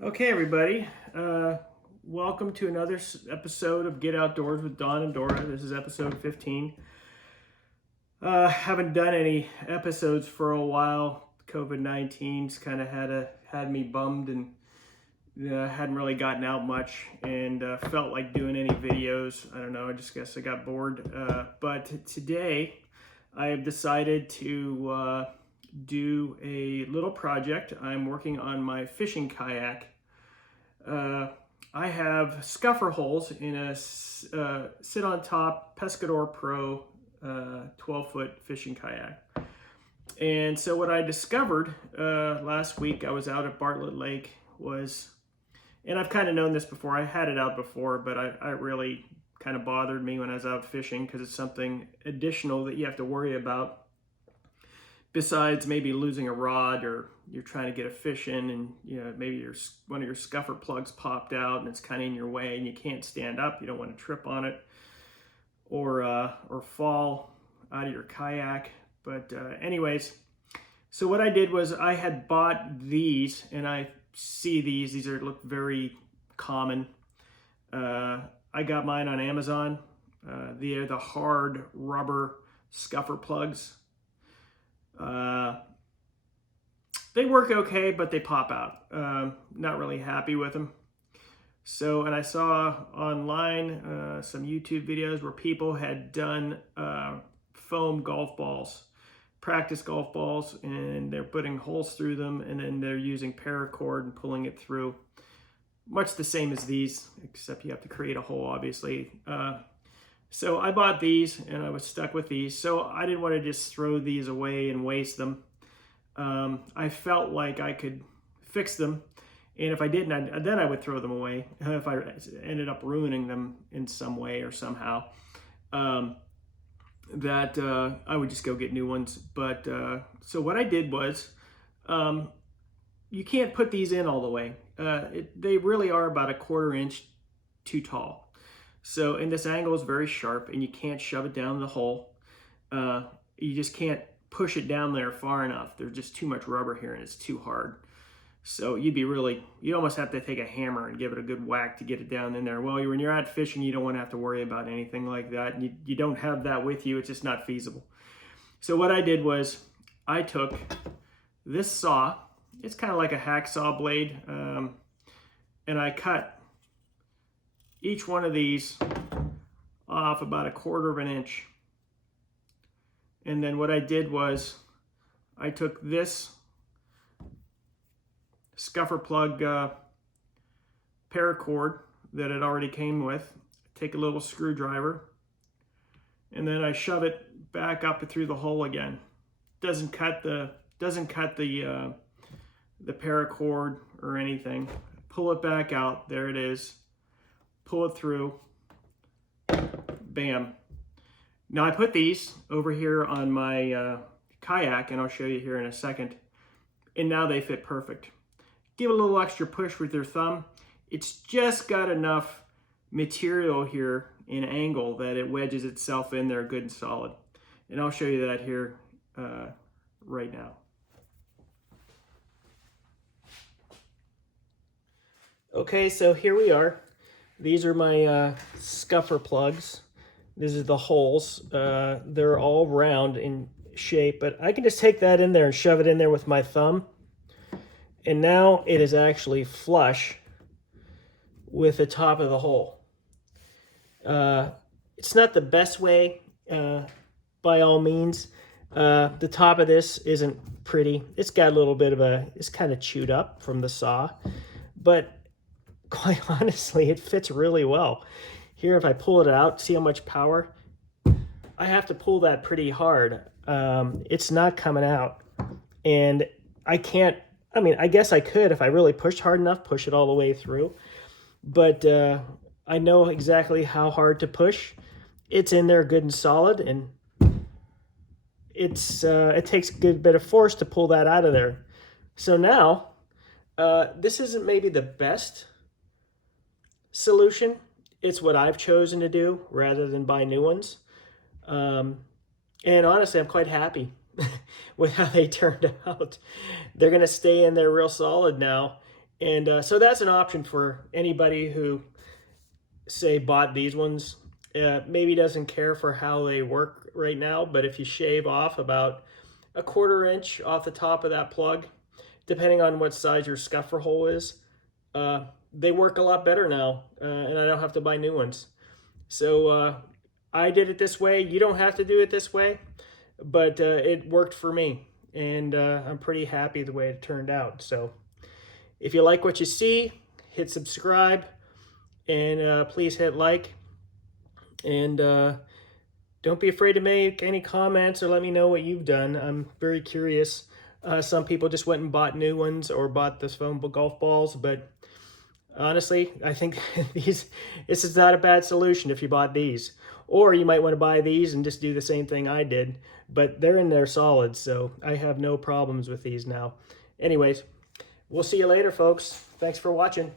Okay, everybody. Welcome to another episode of Get Outdoors with Don and Dora. This is episode 15. Haven't done any episodes for a while. COVID-19's kind of had me bummed and hadn't really gotten out much and felt like doing any videos. I don't know. I just guess I got bored. But today I have decided to do a little project. I'm working on my fishing kayak. I have scuffer holes in a sit on top Pescador Pro 12-foot fishing kayak. And so what I discovered last week, I was out at Bartlett Lake, and I've kind of known this before, I had it out before, but I really kind of bothered me when I was out fishing because it's something additional that you have to worry about besides maybe losing a rod, or you're trying to get a fish in and maybe one of your scuffer plugs popped out and it's kind of in your way and you can't stand up. You don't want to trip on it or fall out of your kayak. But anyways, so what I did was I had bought these, and I see these look very common. I got mine on Amazon. They are the hard rubber scuffer plugs. They work okay, but they pop out. Not really happy with them. So, and I saw online some YouTube videos where people had done foam golf balls, practice golf balls, and they're putting holes through them, and then they're using paracord and pulling it through. Much the same as these, except you have to create a hole, obviously. So I bought these and I was stuck with these. So I didn't want to just throw these away and waste them. I felt like I could fix them. And if I didn't, then I would throw them away if I ended up ruining them in some way or somehow. I would just go get new ones. But so what I did was, you can't put these in all the way. They really are about 1/4 inch too tall. So, and this angle is very sharp and you can't shove it down the hole. You just can't push it down there far enough. There's just too much rubber here and it's too hard. So you'd almost have to take a hammer and give it a good whack to get it down in there. Well, when you're out fishing, you don't want to have to worry about anything like that. And you don't have that with you. It's just not feasible. So what I did was I took this saw. It's kind of like a hacksaw blade. And I cut each one of these off about 1/4 inch. And then what I did was I took this scuffer plug paracord that it already came with, take a little screwdriver, and then I shove it back up through the hole again. Doesn't cut the paracord or anything. Pull it back out. There it is. Pull it through. Bam. Now I put these over here on my kayak, and I'll show you here in a second. And now they fit perfect. Give it a little extra push with your thumb. It's just got enough material here in angle that it wedges itself in there good and solid. And I'll show you that here right now. Okay, so here we are. These are my scuffer plugs. These are the holes. They're all round in shape, but I can just take that in there and shove it in there with my thumb. And now it is actually flush with the top of the hole. It's not the best way, by all means. The top of this isn't pretty. It's got a little bit of it's kind of chewed up from the saw, but quite honestly, it fits really well. Here, if I pull it out, see how much power? I have to pull that pretty hard. It's not coming out. And I guess I could, if I really pushed hard enough, push it all the way through. But I know exactly how hard to push. It's in there good and solid, and it takes a good bit of force to pull that out of there. So now, this isn't maybe the best solution. It's what I've chosen to do rather than buy new ones. And honestly, I'm quite happy with how they turned out. They're going to stay in there real solid now. And so that's an option for anybody who, say, bought these ones. Maybe doesn't care for how they work right now, but if you shave off about a 1/4 inch off the top of that plug, depending on what size your scuffer hole is, they work a lot better now, and I don't have to buy new ones. So I did it this way. You don't have to do it this way, but it worked for me, and I'm pretty happy the way it turned out. So if you like what you see, hit subscribe, and please hit like, and don't be afraid to make any comments or let me know what you've done. I'm very curious. Some people just went and bought new ones or bought the foam golf balls, but honestly, I think this is not a bad solution if you bought these. Or you might want to buy these and just do the same thing I did, but they're in there solid, so I have no problems with these now. Anyways, we'll see you later, folks. Thanks for watching.